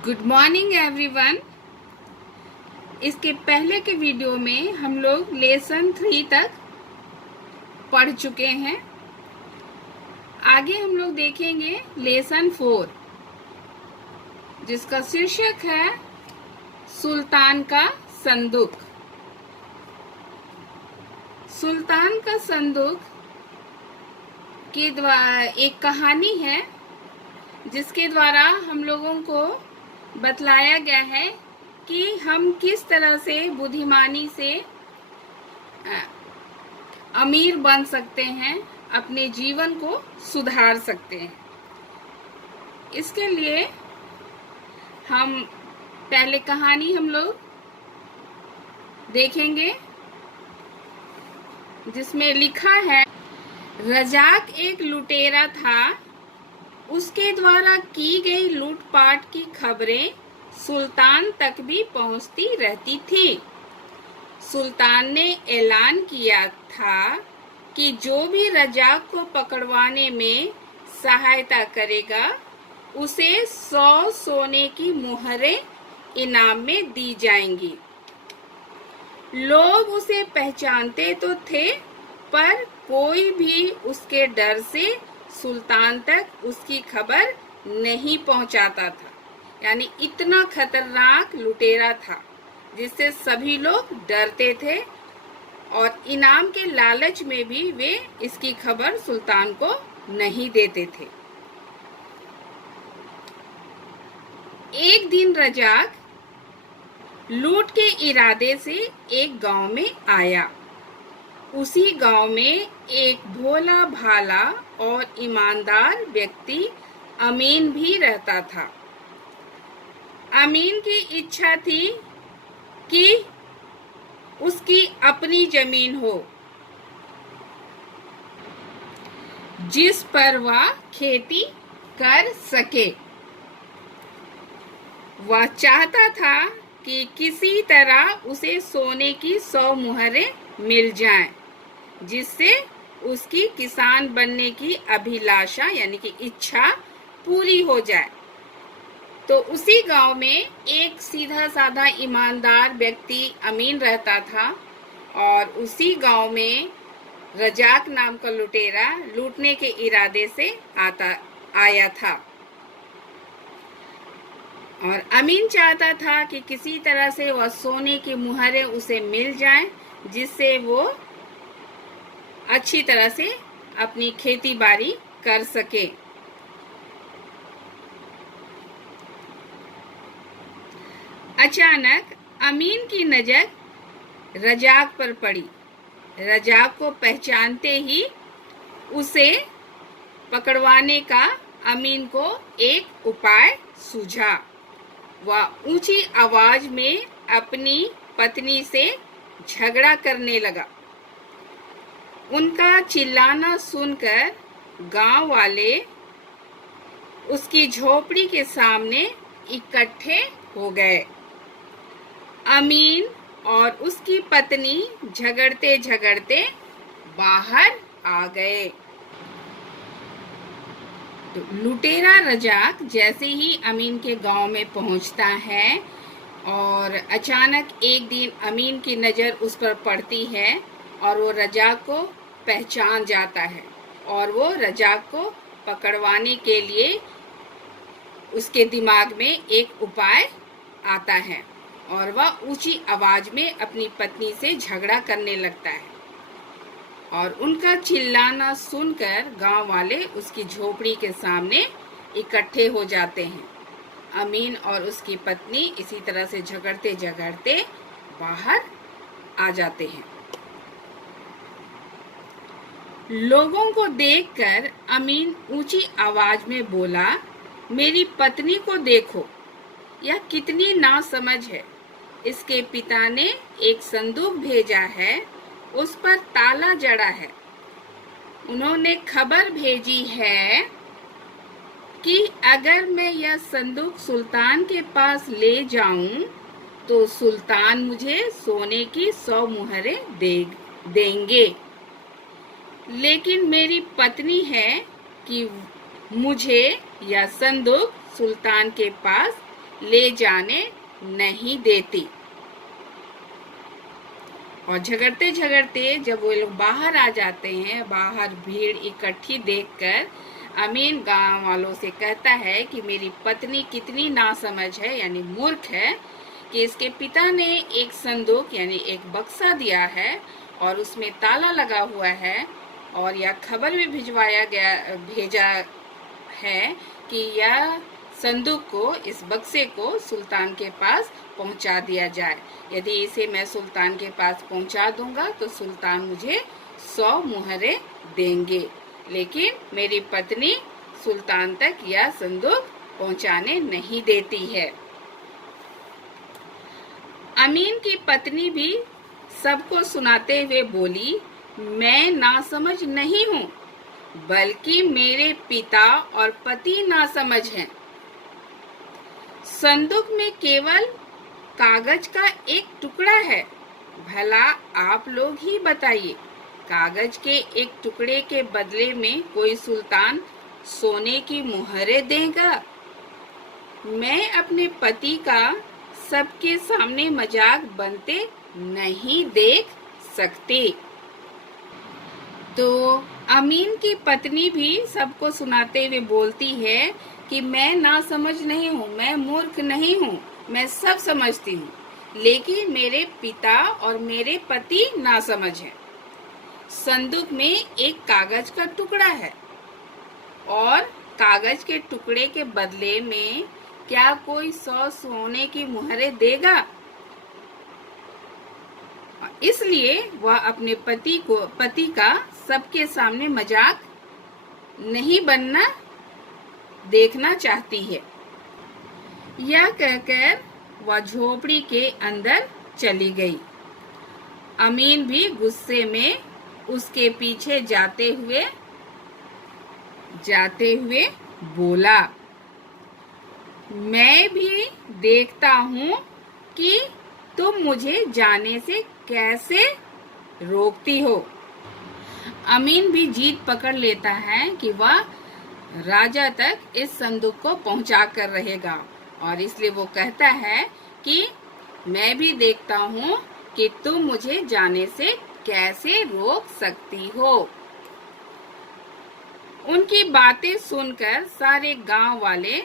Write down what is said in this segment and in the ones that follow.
Good morning everyone. इसके पहले के वीडियो में हम लोग लेसन 3 तक पढ़ चुके हैं। आगे हम लोग देखेंगे लेसन 4, जिसका शीर्षक है सुल्तान का संदूक। सुल्तान का संदूक के द्वारा एक कहानी है जिसके द्वारा हम लोगों को बतलाया गया है कि हम किस तरह से बुद्धिमानी से अमीर बन सकते हैं, अपने जीवन को सुधार सकते हैं। इसके लिए हम पहले कहानी हम लोग देखेंगे जिसमें लिखा है, रजाक एक लुटेरा था। उसके द्वारा की गई लूटपाट की खबरें सुल्तान तक भी पहुंचती रहती थी। सुल्तान ने ऐलान किया था कि जो भी रजाक को पकड़वाने में सहायता करेगा उसे 100 सोने की मुहरें इनाम में दी जाएंगी। लोग उसे पहचानते तो थे, पर कोई भी उसके डर से सुल्तान तक उसकी खबर नहीं पहुंचाता था। यानी इतना खतरनाक लुटेरा था जिससे सभी लोग डरते थे और इनाम के लालच में भी वे इसकी खबर सुल्तान को नहीं देते थे। एक दिन रजाक लूट के इरादे से एक गांव में आया। उसी गांव में एक भोला भाला और ईमानदार व्यक्ति अमीन भी रहता था। अमीन की इच्छा थी कि उसकी अपनी जमीन हो जिस पर वह खेती कर सके। वह चाहता था कि किसी तरह उसे सोने की 100 मुहरें मिल जाएं, जिससे उसकी किसान बनने की अभिलाषा यानी कि इच्छा पूरी हो जाए। तो उसी गांव में एक सीधा साधा ईमानदार व्यक्ति अमीन रहता था और उसी गांव में रजाक नाम का लुटेरा लूटने के इरादे से आया था। और अमीन चाहता था कि किसी तरह से वह सोने की मुहरें उसे मिल जाएं, जिससे वो अच्छी तरह से अपनी खेती बाड़ी कर सके। अचानक अमीन की नजर रजाक पर पड़ी। रजाक को पहचानते ही उसे पकड़वाने का अमीन को एक उपाय सूझा। वह ऊंची आवाज में अपनी पत्नी से झगड़ा करने लगा। उनका चिल्लाना सुनकर गांव वाले उसकी झोपड़ी के सामने इकट्ठे हो गए। अमीन और उसकी पत्नी झगड़ते झगड़ते बाहर आ गए। तो लुटेरा रजाक जैसे ही अमीन के गांव में पहुंचता है और अचानक एक दिन अमीन की नज़र उस पर पड़ती है और वो रजाक को पहचान जाता है और वो रजाक को पकड़वाने के लिए उसके दिमाग में एक उपाय आता है और वह ऊंची आवाज में अपनी पत्नी से झगड़ा करने लगता है। और उनका चिल्लाना सुनकर गांव वाले उसकी झोपड़ी के सामने इकट्ठे हो जाते हैं। अमीन और उसकी पत्नी इसी तरह से झगड़ते झगड़ते बाहर आ जाते हैं। लोगों को देखकर अमीन ऊंची आवाज में बोला, मेरी पत्नी को देखो, यह कितनी नासमझ है। इसके पिता ने एक संदूक भेजा है, उस पर ताला जड़ा है। उन्होंने खबर भेजी है कि अगर मैं यह संदूक सुल्तान के पास ले जाऊं तो सुल्तान मुझे सोने की 100 मुहरें देंगे। लेकिन मेरी पत्नी है कि मुझे यह संदूक सुल्तान के पास ले जाने नहीं देती। और झगड़ते झगड़ते जब वो लोग बाहर आ जाते हैं, बाहर भीड़ इकट्ठी देखकर अमीन गांव वालों से कहता है कि मेरी पत्नी कितनी नासमझ है, यानी मूर्ख है, कि इसके पिता ने एक संदूक यानी एक बक्सा दिया है और उसमें ताला लगा हुआ है, और यह खबर भी भेजा है कि यह संदूक को, इस बक्से को सुल्तान के पास पहुंचा दिया जाए। यदि इसे मैं सुल्तान के पास पहुंचा दूंगा तो सुल्तान मुझे 100 मुहरे देंगे, लेकिन मेरी पत्नी सुल्तान तक यह संदूक पहुंचाने नहीं देती है। अमीन की पत्नी भी सबको सुनाते हुए बोली, मैं नासमझ नहीं हूँ, बल्कि मेरे पिता और पति नासमझ हैं। संदूक में केवल कागज का एक टुकड़ा है। भला आप लोग ही बताइए, कागज के एक टुकड़े के बदले में कोई सुल्तान सोने की मुहरें देगा? मैं अपने पति का सबके सामने मजाक बनते नहीं देख सकती। तो अमीन की पत्नी भी सबको सुनाते हुए बोलती है कि मैं नासमझ नहीं हूँ, मैं मूर्ख नहीं हूँ, मैं सब समझती हूँ, लेकिन मेरे पिता और मेरे पति नासमझ हैं। संदूक में एक कागज का टुकड़ा है और कागज के टुकड़े के बदले में क्या कोई 100 सोने की मुहरें देगा? इसलिए वह अपने पति का सबके सामने मजाक नहीं बनना देखना चाहती है। यह कहकर वह झोपड़ी के अंदर चली गई। अमीन भी गुस्से में उसके पीछे जाते हुए बोला, मैं भी देखता हूँ कि तुम मुझे जाने से कैसे रोकती हो। अमीन भी जीत पकड़ लेता है कि वह राजा तक इस संदूक को पहुंचा कर रहेगा, और इसलिए वो कहता है कि मैं भी देखता हूँ कि तुम मुझे जाने से कैसे रोक सकती हो। उनकी बातें सुनकर सारे गांव वाले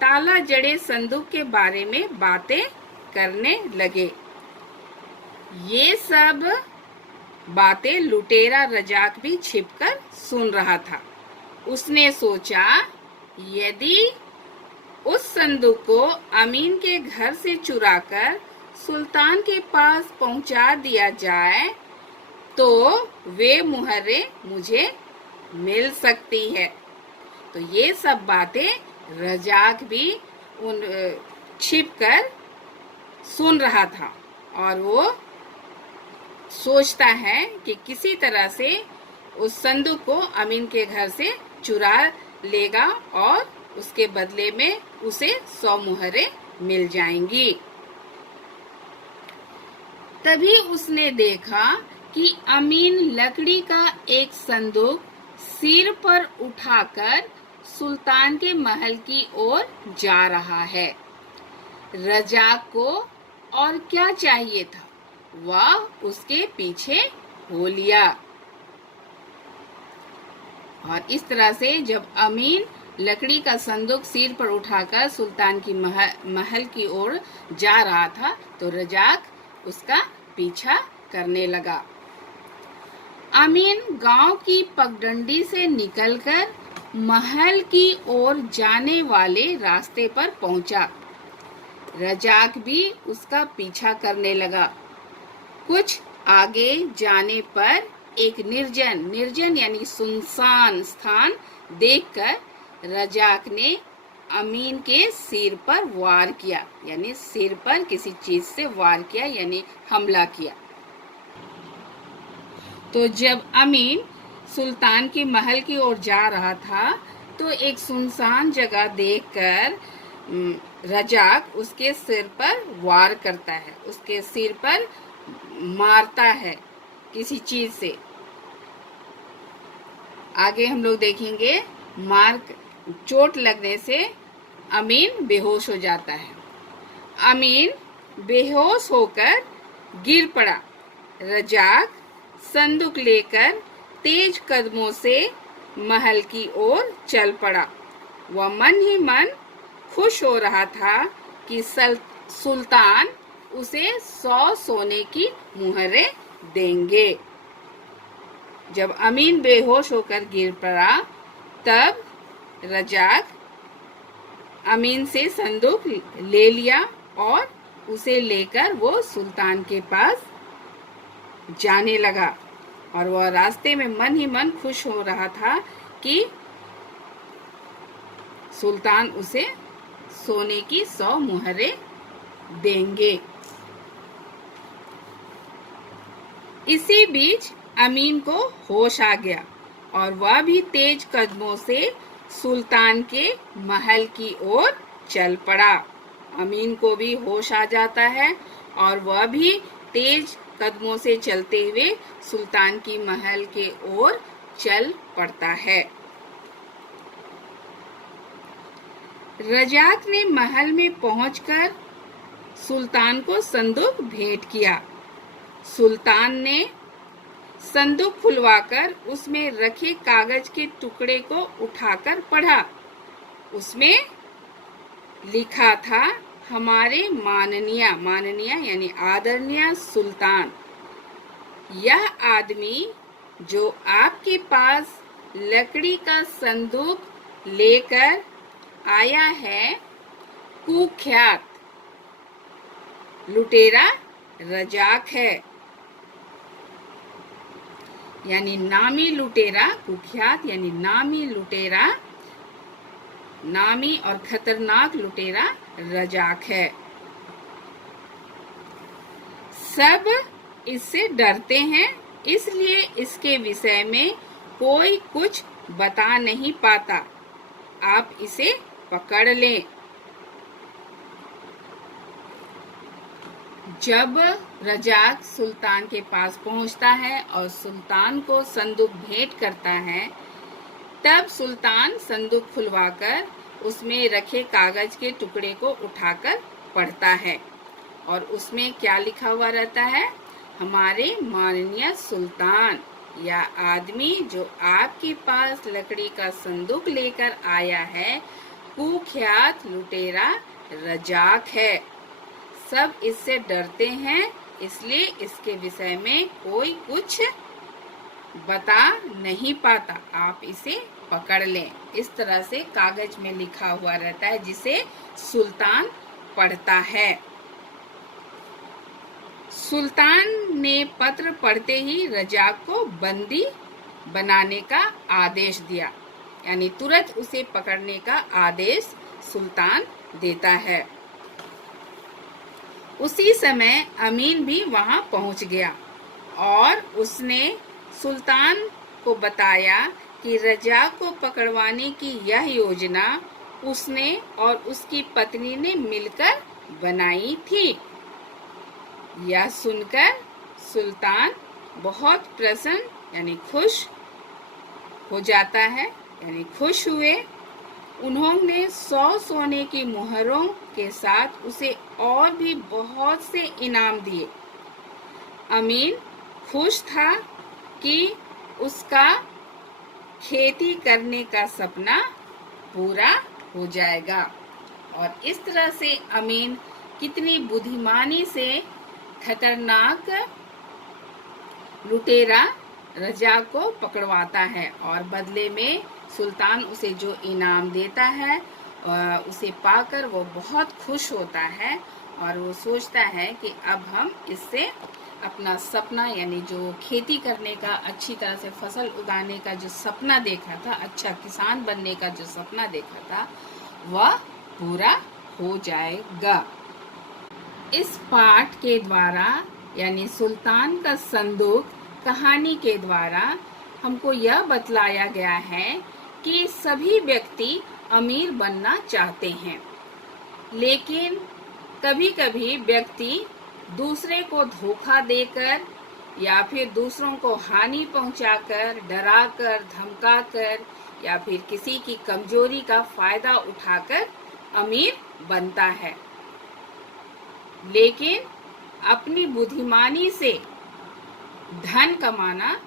ताला जड़े संदूक के बारे में बातें करने लगे। ये सब बातें लुटेरा रजाक भी छिपकर सुन रहा था। उसने सोचा, यदि उस संदूक को अमीन के घर से चुराकर सुल्तान के पास पहुंचा दिया जाए तो वे मुहरें मुझे मिल सकती है। तो ये सब बातें रजाक भी छिपकर सुन रहा था, और वो सोचता है कि किसी तरह से उस संदूक को अमीन के घर से चुरा लेगा और उसके बदले में उसे 100 मुहरें मिल जाएंगी। तभी उसने देखा कि अमीन लकड़ी का एक संदूक सिर पर उठाकर सुल्तान के महल की ओर जा रहा है। रजाक को और क्या चाहिए था, वह उसके पीछे हो लिया। और इस तरह से जब अमीन लकड़ी का संदूक सिर पर उठाकर सुल्तान की महल की ओर जा रहा था तो रजाक उसका पीछा करने लगा। अमीन गांव की पगडंडी से निकलकर महल की ओर जाने वाले रास्ते पर पहुंचा। रजाक भी उसका पीछा करने लगा। कुछ आगे जाने पर एक निर्जन यानी सुनसान स्थान देखकर रजाक ने अमीन के सिर पर वार किया, यानी सिर पर किसी चीज से वार किया, यानी हमला किया। तो जब अमीन सुल्तान की महल की ओर जा रहा था तो एक सुनसान जगह देखकर रजाक उसके सिर पर वार करता है, उसके सिर पर मारता है किसी चीज से। आगे हम लोग देखेंगे चोट लगने से अमीन बेहोश हो जाता है। अमीन बेहोश होकर गिर पड़ा। रजाक संदूक लेकर तेज कदमों से महल की ओर चल पड़ा। वह मन ही मन खुश हो रहा था कि सुल्तान उसे 100 सोने की मुहरें देंगे। जब अमीन बेहोश होकर गिर पड़ा, तब रजाक अमीन से संदूक ले लिया और उसे लेकर वो सुल्तान के पास जाने लगा। और वह रास्ते में मन ही मन खुश हो रहा था कि सुल्तान उसे सोने की 100 मुहरें देंगे। इसी बीच अमीन को होश आ गया और वह भी तेज कदमों से सुल्तान के महल की ओर चल पड़ा। अमीन को भी होश आ जाता है और वह भी तेज कदमों से चलते हुए सुल्तान की महल के ओर चल पड़ता है। रजाक ने महल में पहुंचकर सुल्तान को संदूक भेंट किया। सुल्तान ने संदूक खुलवाकर उसमें रखे कागज के टुकड़े को उठाकर पढ़ा। उसमें लिखा था, हमारे माननीय यानी आदरणीय सुल्तान, यह आदमी जो आपके पास लकड़ी का संदूक लेकर आया है, कुख्यात लुटेरा रजाक है। यानी नामी लुटेरा, कुख्यात यानी नामी लुटेरा, नामी और खतरनाक लुटेरा रजाक है। सब इससे डरते हैं, इसलिए इसके विषय में कोई कुछ बता नहीं पाता। आप इसे पकड़ लें। जब रजाक सुल्तान के पास पहुंचता है और सुल्तान को संदूक भेंट करता है, तब सुल्तान संदूक खुलवाकर उसमें रखे कागज के टुकड़े को उठाकर पढ़ता है और उसमें क्या लिखा हुआ रहता है, हमारे माननीय सुल्तान, यह आदमी जो आपके पास लकड़ी का संदूक लेकर आया है, कुख्यात लुटेरा रजाक है। सब इससे डरते हैं, इसलिए इसके विषय में कोई कुछ बता नहीं पाता। आप इसे पकड़ लें। इस तरह से कागज में लिखा हुआ रहता है, जिसे सुल्तान पढ़ता है। सुल्तान ने पत्र पढ़ते ही रजाक को बंदी बनाने का आदेश दिया, यानी तुरंत उसे पकड़ने का आदेश सुल्तान देता है। उसी समय अमीन भी वहां पहुंच गया और उसने सुल्तान को बताया कि रजाक को पकड़वाने की यह योजना उसने और उसकी पत्नी ने मिलकर बनाई थी। यह सुनकर सुल्तान बहुत प्रसन्न यानी खुश हो जाता है, यानी खुश हुए। उन्होंने 100 सोने की मुहरों के साथ उसे और भी बहुत से इनाम दिए। अमीन खुश था कि उसका खेती करने का सपना पूरा हो जाएगा। और इस तरह से अमीन कितनी बुद्धिमानी से खतरनाक लुटेरा रजाक को पकड़वाता है और बदले में सुल्तान उसे जो इनाम देता है उसे पाकर वो बहुत खुश होता है और वो सोचता है कि अब हम इससे अपना सपना यानी जो खेती करने का, अच्छी तरह से फसल उगाने का जो सपना देखा था, अच्छा किसान बनने का जो सपना देखा था, वह पूरा हो जाएगा। इस पाठ के द्वारा यानी सुल्तान का संदूक कहानी के द्वारा हमको यह बतलाया गया है कि सभी व्यक्ति अमीर बनना चाहते हैं, लेकिन कभी-कभी व्यक्ति दूसरे को धोखा देकर या फिर दूसरों को हानि पहुंचाकर, डराकर, धमकाकर या फिर किसी की कमजोरी का फायदा उठाकर अमीर बनता है। लेकिन अपनी बुद्धिमानी से धन कमाना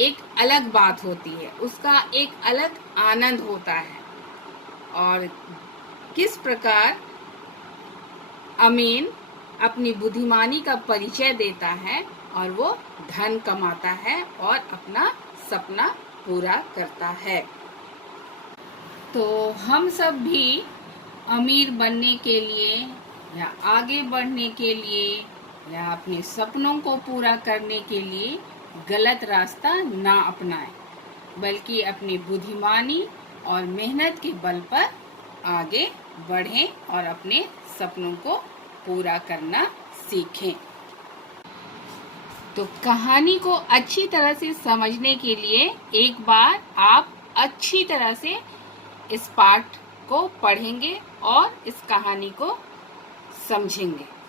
एक अलग बात होती है, उसका एक अलग आनंद होता है। और किस प्रकार अमीन अपनी बुद्धिमानी का परिचय देता है और वो धन कमाता है और अपना सपना पूरा करता है। तो हम सब भी अमीर बनने के लिए या आगे बढ़ने के लिए या अपने सपनों को पूरा करने के लिए गलत रास्ता ना अपनाएं, बल्कि अपनी बुद्धिमानी और मेहनत के बल पर आगे बढ़ें और अपने सपनों को पूरा करना सीखें। तो कहानी को अच्छी तरह से समझने के लिए एक बार आप अच्छी तरह से इस पाठ को पढ़ेंगे और इस कहानी को समझेंगे।